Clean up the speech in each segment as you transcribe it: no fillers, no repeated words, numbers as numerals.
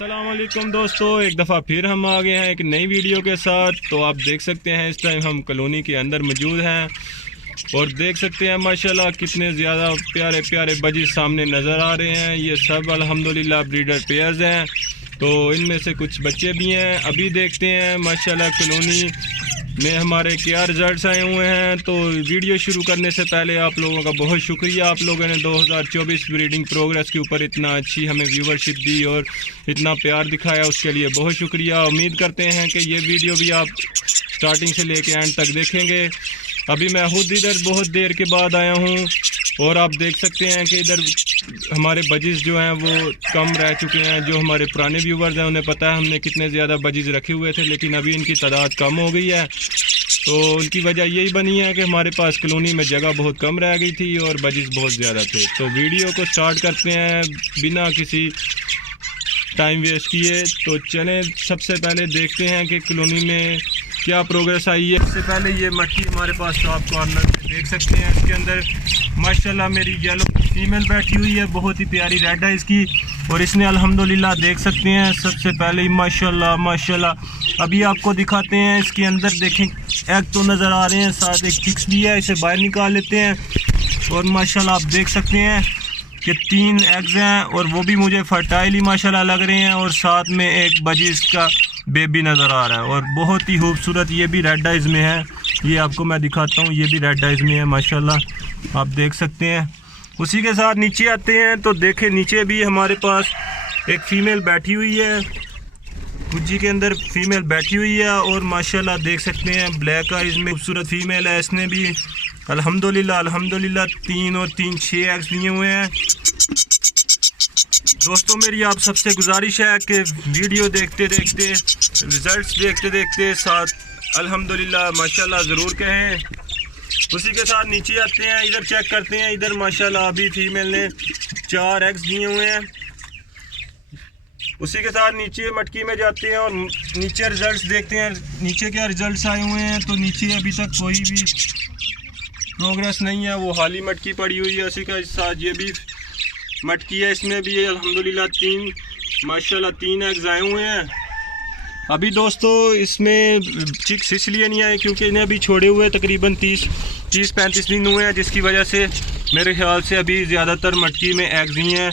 अस्सलामुअलैकुम दोस्तों, एक दफ़ा फिर हम आ गए हैं एक नई वीडियो के साथ। तो आप देख सकते हैं इस टाइम हम कॉलोनी के अंदर मौजूद हैं और देख सकते हैं माशाल्लाह कितने ज़्यादा प्यारे प्यारे बजीज सामने नज़र आ रहे हैं। ये सब अल्हम्दुलिल्लाह ब्रीडर पेयर्स हैं, तो इनमें से कुछ बच्चे भी हैं। अभी देखते हैं माशाल्लाह कॉलोनी में हमारे क्या रिजल्ट्स आए हुए हैं। तो वीडियो शुरू करने से पहले आप लोगों का बहुत शुक्रिया, आप लोगों ने 2024 ब्रीडिंग प्रोग्रेस के ऊपर इतना अच्छी हमें व्यूवरशिप दी और इतना प्यार दिखाया, उसके लिए बहुत शुक्रिया। उम्मीद करते हैं कि ये वीडियो भी आप स्टार्टिंग से लेके एंड तक देखेंगे। अभी मैं खुद इधर बहुत देर के बाद आया हूँ और आप देख सकते हैं कि इधर हमारे बजीज जो हैं वो कम रह चुके हैं। जो हमारे पुराने व्यूवर्स हैं उन्हें पता है हमने कितने ज़्यादा बजीज रखे हुए थे, लेकिन अभी इनकी तादाद कम हो गई है। तो उनकी वजह यही बनी है कि हमारे पास कॉलोनी में जगह बहुत कम रह गई थी और बजीज बहुत ज़्यादा थे। तो वीडियो को स्टार्ट करते हैं बिना किसी टाइम वेस्ट किए। तो चलें, सबसे पहले देखते हैं कि कॉलोनी में क्या प्रोग्रेस आई है। सबसे पहले ये मट्टी हमारे पास टॉप कॉर्नर में देख सकते हैं, इसके अंदर माशाल्लाह मेरी येलो फीमेल बैठी हुई है, बहुत ही प्यारी रेड है इसकी। और इसने अल्हम्दुलिल्लाह देख सकते हैं सबसे पहले ही माशाल्लाह माशाल्लाह। अभी आपको दिखाते हैं इसके अंदर, देखें एग तो नज़र आ रहे हैं, साथ एक चिक्स भी है, इसे बाहर निकाल लेते हैं। और माशाल्लाह आप देख सकते हैं कि 3 एग्स हैं और वो भी मुझे फर्टाइल ही माशाल्लाह लग रहे हैं। और साथ में एक बजीज का बेबी नज़र आ रहा है और बहुत ही खूबसूरत, ये भी रेड आइज़ में है। ये आपको मैं दिखाता हूँ, ये भी रेड आइज़ में है माशाल्लाह, आप देख सकते हैं। उसी के साथ नीचे आते हैं तो देखें नीचे भी हमारे पास एक फ़ीमेल बैठी हुई है, कुजी के अंदर फ़ीमेल बैठी हुई है। और माशाल्लाह देख सकते हैं ब्लैक आइज़ में खूबसूरत फ़ीमेल है। इसने भी अल्हम्दुलिल्लाह अल्हम्दुलिल्लाह 3 और 3 6 एग्स दिए हुए हैं। दोस्तों मेरी आप सबसे गुजारिश है कि वीडियो देखते देखते, रिजल्ट्स देखते देखते साथ अल्हम्दुलिल्लाह माशाल्लाह ज़रूर कहें। उसी के साथ नीचे आते हैं, इधर चेक करते हैं। इधर माशाल्लाह अभी फीमेल ने 4 एग्स दिए हुए हैं। उसी के साथ नीचे मटकी में जाते हैं और नीचे रिजल्ट्स देखते हैं, नीचे क्या रिजल्ट्स आए हुए हैं। तो नीचे अभी तक कोई भी प्रोग्रेस नहीं है, वो हाली मटकी पड़ी हुई है। उसी के साथ ये भी मटकी है, इसमें भी अल्हम्दुलिल्लाह 3 माशाल्लाह 3 एग्स आए हुए हैं। अभी दोस्तों इसमें चिक्स इसलिए नहीं आए क्योंकि इन्हें अभी छोड़े हुए तकरीबन 30-35 दिन हुए हैं, जिसकी वजह से मेरे ख्याल से अभी ज़्यादातर मटकी में एग्स ही हैं।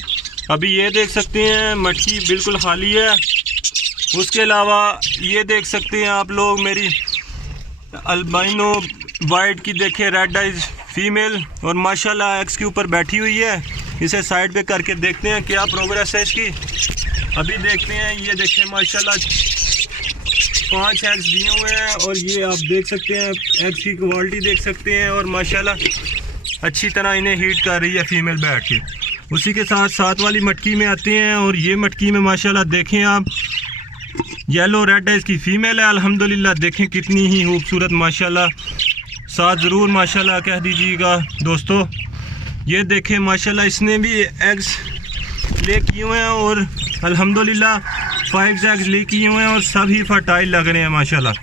अभी ये देख सकते हैं मटकी बिल्कुल खाली है। उसके अलावा ये देख सकते हैं आप लोग मेरी अल्बाइनो वाइट की देखें रेड आइज फीमेल और माशाल्लाह एग्स के ऊपर बैठी हुई है। इसे साइड पे करके देखते हैं क्या प्रोग्रेस है इसकी। अभी देखते हैं, ये देखें माशाल्लाह 5 एग्स दिए हुए हैं और ये आप देख सकते हैं एग्स की क्वालिटी देख सकते हैं और माशाल्लाह अच्छी तरह इन्हें हीट कर रही है फीमेल बैठ के। उसी के साथ साथ वाली मटकी में आते हैं और ये मटकी में माशाल्लाह देखें आप येलो रेड आइज की फ़ीमेल है। अल्हम्दुलिल्लाह देखें कितनी ही खूबसूरत माशाल्लाह, साथ ज़रूर माशाल्लाह कह दीजिएगा दोस्तों। ये देखें माशाल्लाह इसने भी एग्स ले किए हुए हैं और अल्हम्दुलिल्लाह 5 एग्स ले किए हुए हैं और सब ही फर्टाइल लग रहे हैं माशाल्लाह।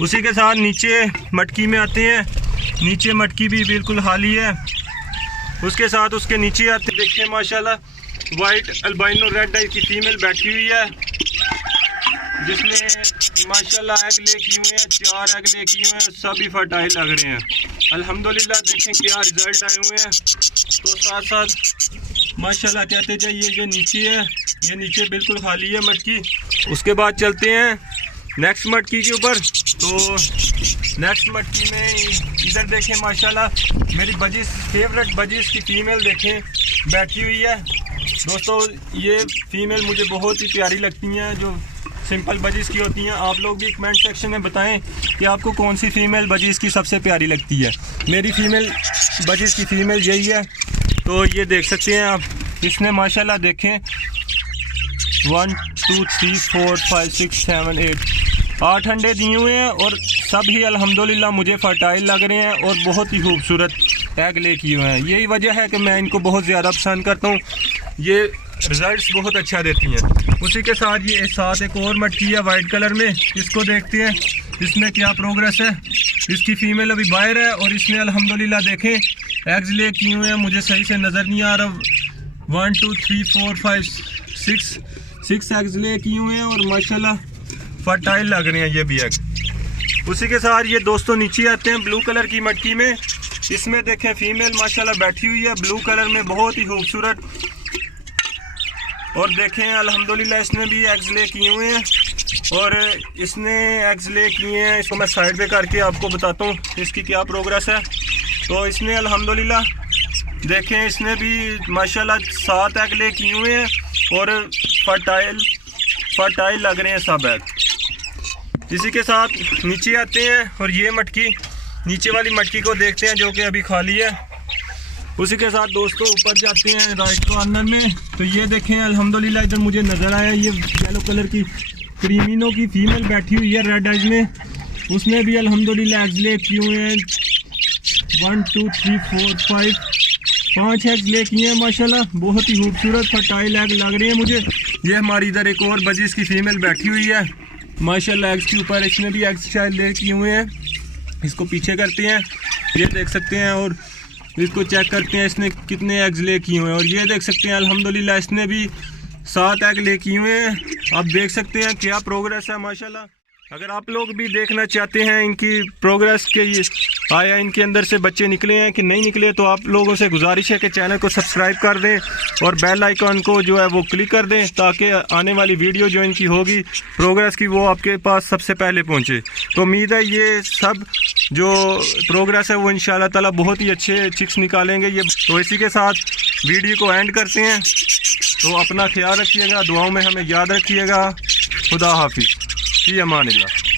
उसी के साथ नीचे मटकी में आते हैं, नीचे मटकी भी बिल्कुल खाली है। उसके साथ उसके नीचे आते देखिए माशाल्लाह वाइट अल्बाइनो रेड आइज की फ़ीमेल बैठी हुई है, जिसने माशाल्लाह एग ले किए हुए हैं, 4 एग ले किए हुए हैं, सभी फर्टाइल लग रहे हैं अल्हम्दुलिल्लाह। देखें क्या रिज़ल्ट आए हुए हैं। तो साथ साथ माशाल्लाह कहते जाइए, ये नीचे है, ये नीचे बिल्कुल खाली है मटकी। उसके बाद चलते हैं नेक्स्ट मटकी के ऊपर। तो नेक्स्ट मटकी में इधर देखें माशाल्लाह मेरी बजीज फेवरेट बजीज की फ़ीमेल देखें बैठी हुई है। दोस्तों ये फ़ीमेल मुझे बहुत ही प्यारी लगती हैं, जो सिंपल बजीज की होती हैं। आप लोग भी कमेंट सेक्शन में बताएं कि आपको कौन सी फ़ीमेल बजीज की सबसे प्यारी लगती है। मेरी फ़ीमेल बजीज की फ़ीमेल यही है। तो ये देख सकते हैं आप, इसने माशाल्लाह देखें 1 2 3 4 5 6 7 8 अंडे दिए हुए हैं और सब ही अल्हम्दुलिल्लाह मुझे फर्टाइल लग रहे हैं और बहुत ही खूबसूरत एग ले किए हुए हैं। यही वजह है कि मैं इनको बहुत ज़्यादा पसंद करता हूँ, ये रिज़ल्ट्स बहुत अच्छा देती हैं। उसी के साथ ये साथ एक और मटकी है वाइट कलर में, इसको देखते हैं इसमें क्या प्रोग्रेस है। इसकी फ़ीमेल अभी बाहर है और इसने अल्हम्दुलिल्लाह देखें एग्स ले किए हुए हैं, मुझे सही से नज़र नहीं आ रहा 1 2 3 4 5 6 एग्स ले किए हुए हैं और माशाल्लाह फर्टाइल लग रहे हैं ये भी एग। उसी के साथ ये दोस्तों नीचे आते हैं ब्लू कलर की मटकी में। इसमें देखें फीमेल माशाल्लाह बैठी हुई है ब्लू कलर में, बहुत ही खूबसूरत। और देखें अल्हम्दुलिल्लाह इसने भी एग्स ले किए हुए हैं और इसने एग्स ले किए हैं। इसको मैं साइड पे करके आपको बताता हूँ इसकी क्या प्रोग्रेस है। तो इसने अल्हम्दुलिल्लाह देखें इसने भी माशाल्लाह 7 एग ले किए हुए हैं और फर्टाइल लग रहे हैं सब एग। इसी के साथ नीचे आते हैं और ये मटकी, नीचे वाली मटकी को देखते हैं जो कि अभी खाली है। उसी के साथ दोस्तों ऊपर जाते हैं राइट कॉर्नर में। तो ये देखें अल्हम्दुलिल्लाह इधर मुझे नज़र आया ये येलो कलर की क्रीमिनो की फीमेल बैठी हुई है रेड आइज में। उसने भी अल्हम्दुलिल्लाह एग्स ले किए हुए हैं 1 2 3 4 5 एग्स ले किए हैं माशाल्लाह, बहुत ही खूबसूरत फर्टाइल एग लग रही है मुझे। ये हमारी इधर एक और बजीज की फीमेल बैठी हुई है माशाल्लाह एग्स के ऊपर, इसने भी एग्स शायद ले किए हुए हैं। इसको पीछे करते हैं, ये देख सकते हैं और इसको चेक करते हैं इसने कितने एग्स ले किए हुए हैं। और ये देख सकते हैं अल्हम्दुलिल्लाह इसने भी 7 एग ले किए हुए हैं। आप देख सकते हैं क्या प्रोग्रेस है माशाल्लाह। अगर आप लोग भी देखना चाहते हैं इनकी प्रोग्रेस के ये आया इनके अंदर से बच्चे निकले हैं कि नहीं निकले, तो आप लोगों से गुजारिश है कि चैनल को सब्सक्राइब कर दें और बेल आइकॉन को जो है वो क्लिक कर दें ताकि आने वाली वीडियो जो इनकी होगी प्रोग्रेस की वो आपके पास सबसे पहले पहुंचे। तो उम्मीद है ये सब जो प्रोग्रेस है वो इंशाल्लाह ताला बहुत ही अच्छे चिक्स निकालेंगे ये। तो इसी के साथ वीडियो को एंड करते हैं। तो अपना ख्याल रखिएगा, दुआओं में हमें याद रखिएगा। खुदा हाफिज़, फी अमानिल्लाह।